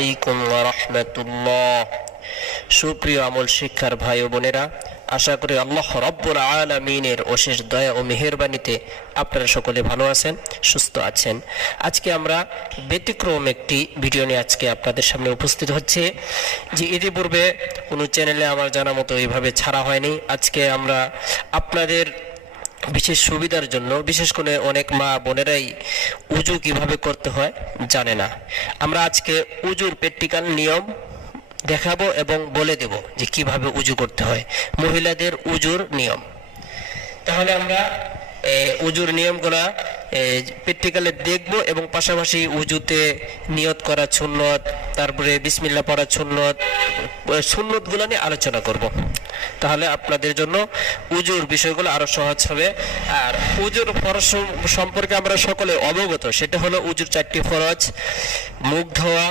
আলাইকুম ওয়া রাহমাতুল্লাহ। সুপ্রিয় আমল শিক্ষার ভাই ও বোনেরা, আশা করি আল্লাহ রাব্বুল আলামিনের অশেষ দয়া ও মেহেরবানিতে আপনারা সকলে ভালো আছেন, সুস্থ আছেন। আজকে আমরা ব্যতিক্রম একটি ভিডিও নিয়ে আজকে আপনাদের সামনে উপস্থিত হচ্ছে, যে ইতিপূর্বে কোনো চ্যানেলে আমার জানা মতো এইভাবে ছাড়া হয়নি। আজকে আমরা আপনাদের বিশেষ সুবিধার জন্য, বিশেষ করে অনেক মা বোনেরাই উজু কিভাবে করতে হয় জানে না, আমরা আজকে উজুর প্র্যাকটিক্যাল নিয়ম দেখাবো এবং বলে দেব যে কিভাবে উজু করতে হয়, মহিলাদের উজুর নিয়ম। তাহলে আমরা উজুর নিয়মগুলা প্র্যাকটিক্যালে দেখব এবং পাশাপাশি উজুতে নিয়ত করা সুন্নত, তারপরে বিসমিল্লাহ পড়া সুন্নত, সুন্নতগুলো নিয়ে আলোচনা করব। তাহলে আপনাদের জন্য উজুর বিষয়গুলো আরো সহজ হবে। আর উজুর ফরজ সম্পর্কে আমরা সকলে অবগত, সেটা হলো উজুর 4টি ফরজ: মুখ ধোয়া,